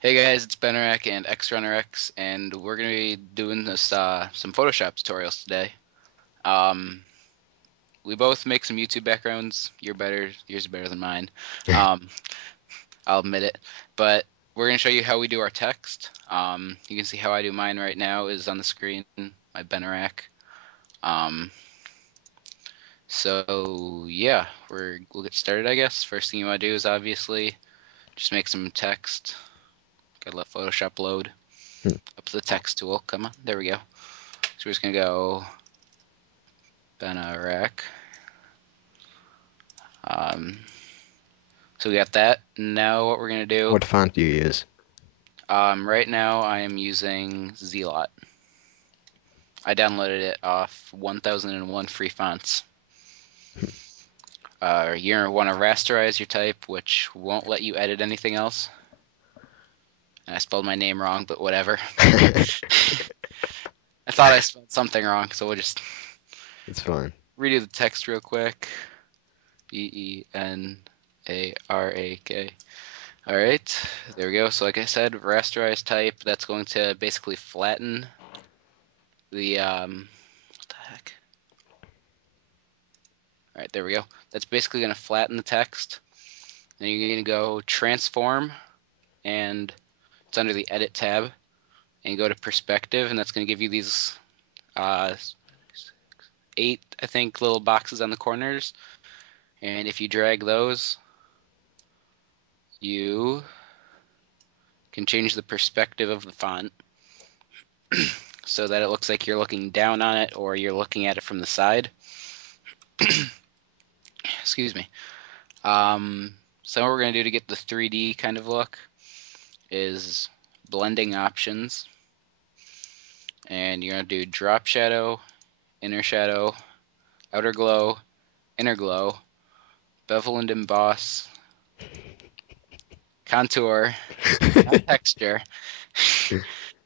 Hey guys, it's BENARAK and xRunnerx, and we're gonna be doing this some Photoshop tutorials today. Um, we both make some YouTube backgrounds. Yours are better than mine. Um, I'll admit it. But we're gonna show you how we do our text. You can see how I do mine right now is on the screen, my BENARAK. Um, so yeah, we'll get started, I guess. First thing you want to do is obviously just make some text. Gotta let Photoshop load. Hmm. Up to the text tool. Come on, there we go. So we're just gonna go BENARAK. Um, so we got that. Now what we're gonna do? What font do you use? Right now I am using Zlot. I downloaded it off 1001 free fonts. You're gonna want to rasterize your type, which won't let you edit anything else. And I spelled my name wrong, but whatever. I thought I spelled something wrong, so we'll just It's fine. redo the text real quick. BENARAK. All right, there we go. So like I said, rasterized type, that's going to basically flatten the, what the heck? All right, there we go. That's basically going to flatten the text. Then you're going to go transform, and it's under the edit tab, and you go to perspective, and that's going to give you these uh, 8, I think, little boxes on the corners. And if you drag those, you can change the perspective of the font so that it looks like you're looking down on it or you're looking at it from the side. Excuse me. So what we're going to do to get the 3D kind of look is blending options. And you're going to do drop shadow, inner shadow, outer glow, inner glow, bevel and emboss, contour, not texture,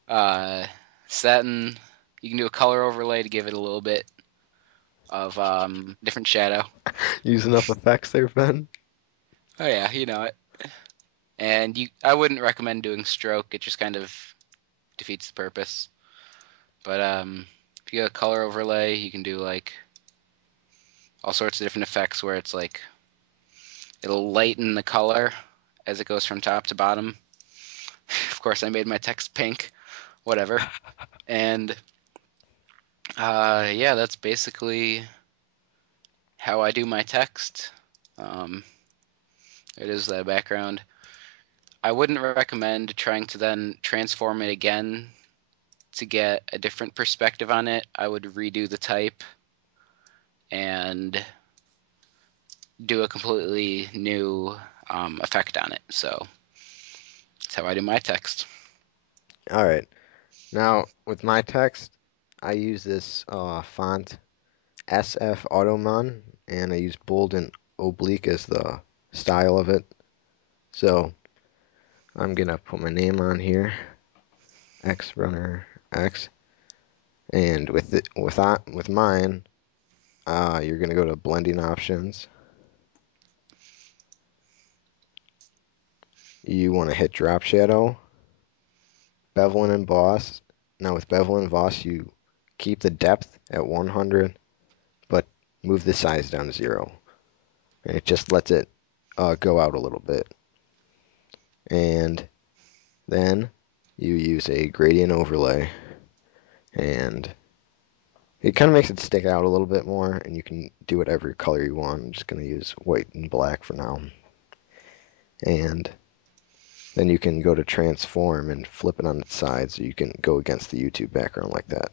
uh, satin. You can do a color overlay to give it a little bit of different shadow. Use enough effects there, Ben? Oh yeah, you know it. And I wouldn't recommend doing stroke. It just kind of defeats the purpose. But if you got a color overlay, you can do like all sorts of different effects where it's like it'll lighten the color as it goes from top to bottom. Of course, I made my text pink, whatever. And yeah, that's basically how I do my text. Um, it is that background. I wouldn't recommend trying to then transform it again to get a different perspective on it. I would redo the type and do a completely new effect on it. So that's how I do my text. All right. Now, with my text, I use this font SF Automon, and I use bold and oblique as the style of it. So I'm gonna put my name on here, xRunnerx, and with mine, you're gonna go to blending options. You want to hit drop shadow, bevel and emboss. Now with bevel and emboss, you keep the depth at 100, but move the size down to 0. And it just lets it go out a little bit. And then you use a gradient overlay, and it kind of makes it stick out a little bit more, and you can do whatever color you want. I'm just going to use white and black for now. And then you can go to transform and flip it on its side so you can go against the YouTube background like that.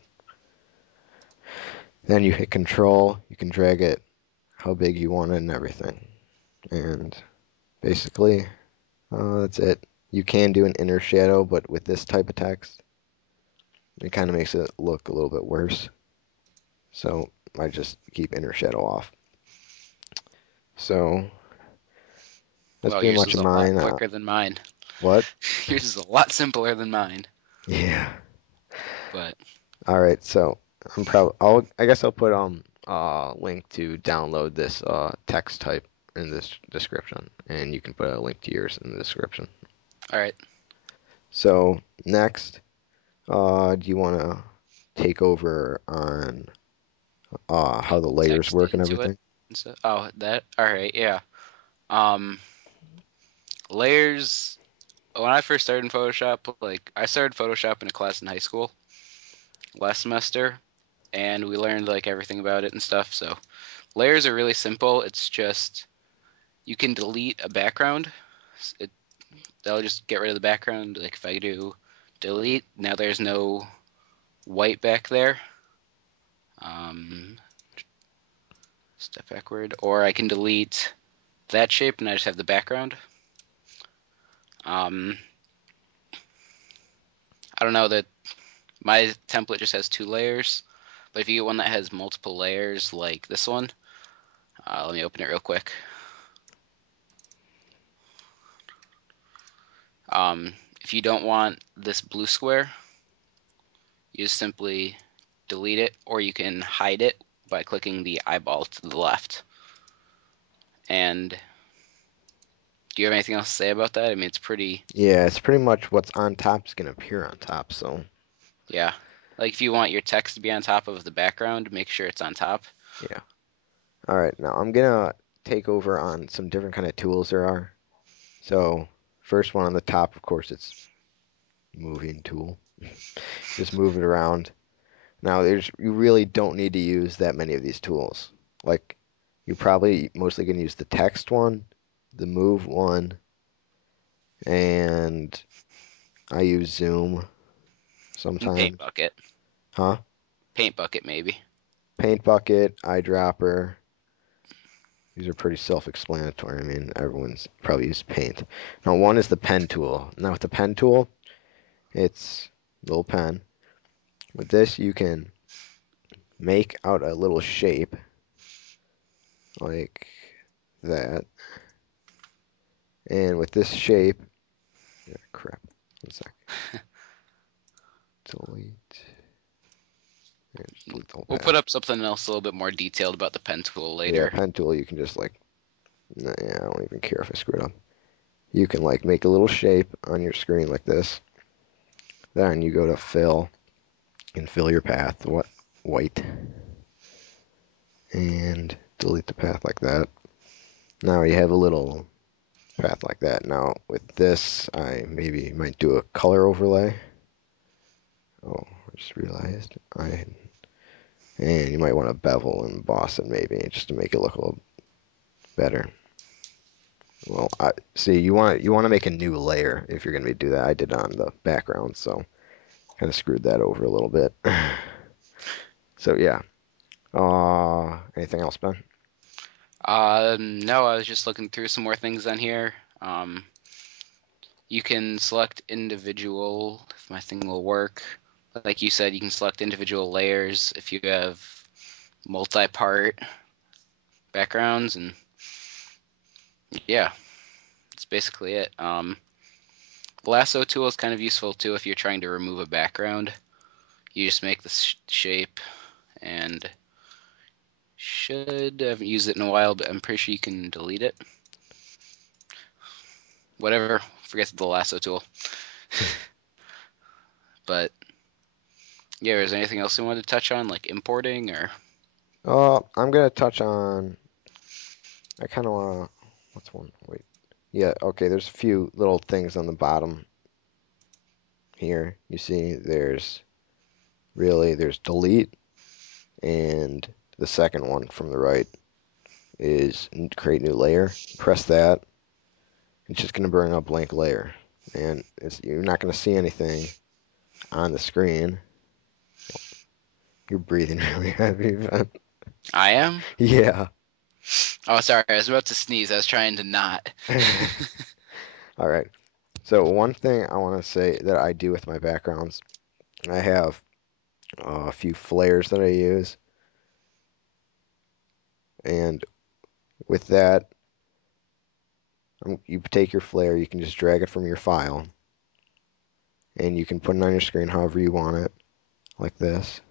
Then you hit control, you can drag it how big you want it and everything. And basically, that's it. You can do an inner shadow, but with this type of text, it kind of makes it look a little bit worse. So I just keep inner shadow off. So that's Well, pretty yours much is of a lot mine. quicker than mine. What? Yours is a lot simpler than mine. Yeah. But All right. So I guess I'll put link to download this text type in this description, and you can put a link to yours in the description. all right. So next, do you want to take over on how Like the layers work texting and to it. everything? And so, oh, that. All right, yeah. Um, layers. When I first started in Photoshop, like I started Photoshop in a class in high school last semester, and we learned like everything about it and stuff. So layers are really simple. It's just you can delete a background. It That'll just get rid of the background. Like if I do delete, now there's no white back there. Um, Step backward, or I can delete that shape and I just have the background. Um, I don't know that my template just has two layers, but if you get one that has multiple layers like this one, let me open it real quick. If you don't want this blue square, you just simply delete it, or you can hide it by clicking the eyeball to the left. And do you have anything else to say about that? I mean, it's pretty, Yeah, it's pretty much what's on top is going to appear on top. So yeah. Like if you want your text to be on top of the background, make sure it's on top. yeah. All right, now I'm gonna take over on some different kind of tools there are. So first one on the top, of course, it's moving tool. Just move it around. Now you really don't need to use that many of these tools. Like you're probably mostly gonna use the text one, the move one, and I use zoom And paint sometimes. bucket. Huh? Paint bucket, maybe. Paint bucket, eyedropper. These are pretty self-explanatory. I mean, everyone's probably used paint. Now, one is the pen tool. Now, with the pen tool, it's a little pen. With this, you can make out a little shape like that. And with this shape, yeah, crap. One sec. Delete and delete the whole We'll path. put up something else a little bit more detailed about the pen tool Yeah, later. pen tool, you can just like, nah, yeah, I don't even care if I screw it up. You can like make a little shape on your screen like this. Then you go to fill and fill your path white and delete the path like that. Now you have a little path like that. Now with this, I maybe might do a color overlay. Oh, I just realized and you might want to bevel and emboss it maybe just to make it look a little better. Well, I see you want to make a new layer if you're going to do that. I did on the background, so kind of screwed that over a little bit. So yeah. Anything else, Ben? No, I was just looking through some more things on here. You can select individual, if my thing will work. Like you said, you can select individual layers if you have multi-part backgrounds, and yeah, that's basically it. Lasso tool is kind of useful too if you're trying to remove a background. You just make the shape, and should I haven't used it in a while, but I'm pretty sure you can delete it. Whatever, forget the lasso tool. But yeah, is there anything else you wanted to touch on, like importing or? I'm gonna touch on. I kind of wanna. What's one? Wait. Yeah. Okay. There's a few little things on the bottom here. You see, there's delete, and the second one from the right is create new layer. Press that. It's just gonna bring up blank layer, and you're not gonna see anything on the screen. You're breathing really heavy, man. I am? Yeah. Oh, sorry, I was about to sneeze. I was trying to not. All right. So one thing I want to say that I do with my backgrounds, I have a few flares that I use, and with that, you take your flare, you can just drag it from your file, and you can put it on your screen however you want it, like this.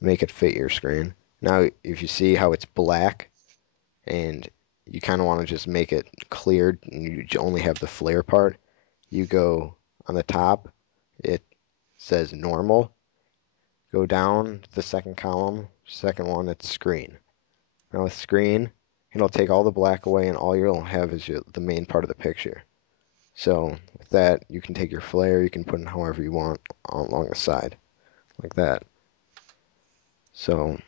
Make it fit your screen. Now, if you see how it's black, and you kind of want to just make it cleared, and you only have the flare part, you go on the top, it says normal. Go down to the second column, second one, it's screen. Now with screen, it'll take all the black away and all you'll have is the main part of the picture. So with that, you can take your flare, you can put it however you want along the side, like that. So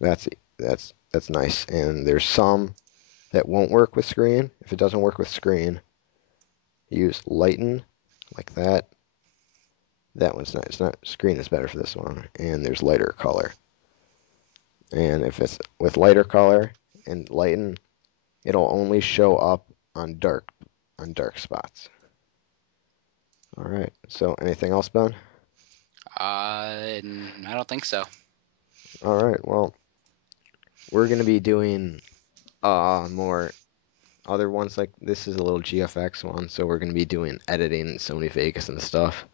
that's that's nice. And there's some that won't work with screen. If it doesn't work with screen, use lighten, like that. That one's not, it's not, screen is better for this one. And there's lighter color. And if it's with lighter color and lighten, it'll only show up on dark spots. All right. So anything else, Ben? I don't think so. All right. Well, we're gonna be doing more other ones like this is a little GFX one, so we're gonna be doing editing in Sony Vegas and stuff.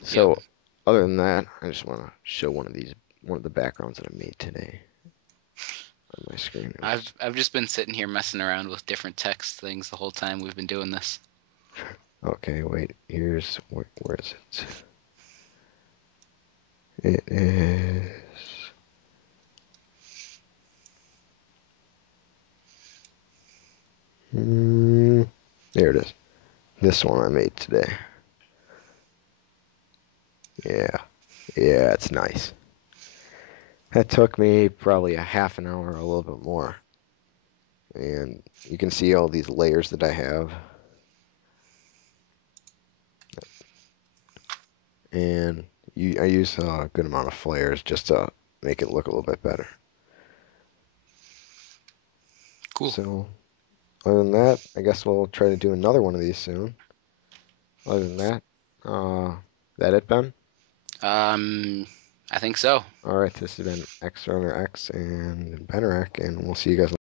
Yep. So other than that, I just want to show one of the backgrounds that I made today on my screen. It was I've just been sitting here messing around with different text things the whole time we've been doing this. okay. Wait, here's where is it? It is. There it is. This one I made today. Yeah, yeah, it's nice. That took me probably a half an hour, a little bit more. And you can see all these layers that I have. And I use a good amount of flares just to make it look a little bit better. Cool. So, other than that, I guess we'll try to do another one of these soon. Other than that, that it, Ben? Um, I think so. All right, this has been xRunnerx and BENARAK, and we'll see you guys